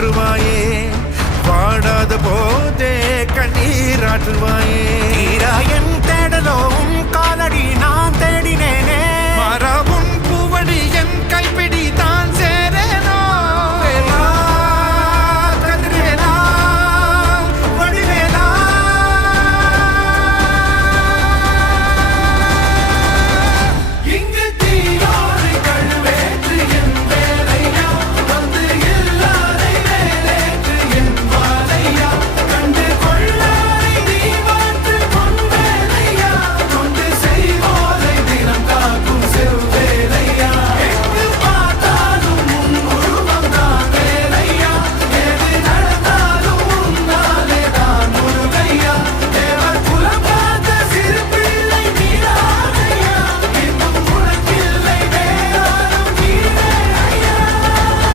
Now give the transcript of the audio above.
தோன்றுவாயே, வாடாத போதே கண்ணீராற்றுவாயே. என் தேடலோ உன் காலடி நான் தேடினேனே, மாறாவும் பூவடி என் கைப்ப